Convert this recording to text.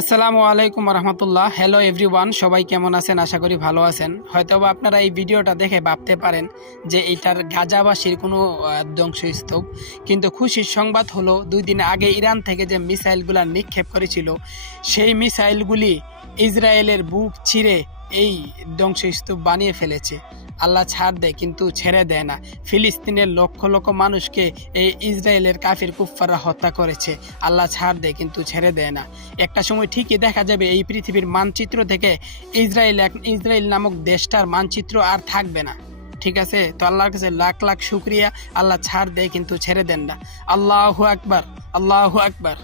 আসসালামু আলাইকুম রহমতুল্লাহ। Hello everyone, সবাই কেমন আছেন? আশা করি ভালো আছেন। হয়তোবা আপনারা এই ভিডিওটা দেখে ভাবতে পারেন যে এটার গাজাবাসীর কোনো ধ্বংসস্তূপ, কিন্তু খুশির সংবাদ হলো 2 দিন আগে ইরান থেকে যে মিসাইলগুলো নিক্ষেপ করেছিল সেই মিসাইলগুলি ইসরায়েলের বুক চিরে এই ধ্বংসস্তূপ বানিয়ে ফেলেছে। আল্লাহ ছাড় দেয় কিন্তু ছেড়ে দেয় না। ফিলিস্তিনের লক্ষ লক্ষ মানুষকে এই ইসরায়েলের কাফির কুফফাররা হত্যা করেছে। আল্লাহ ছাড় দেয় কিন্তু ছেড়ে দেয় না। একটা সময় ঠিকই দেখা যাবে এই পৃথিবীর মানচিত্র থেকে ইসরায়েল নামক দেশটার মানচিত্র আর থাকবে না। ঠিক আছে, তো আল্লাহর কাছে লাখ লাখ শুকরিয়া। আল্লাহ ছাড় দেয় কিন্তু ছেড়ে দেন না। আল্লাহু আকবার, আল্লাহু আকবার।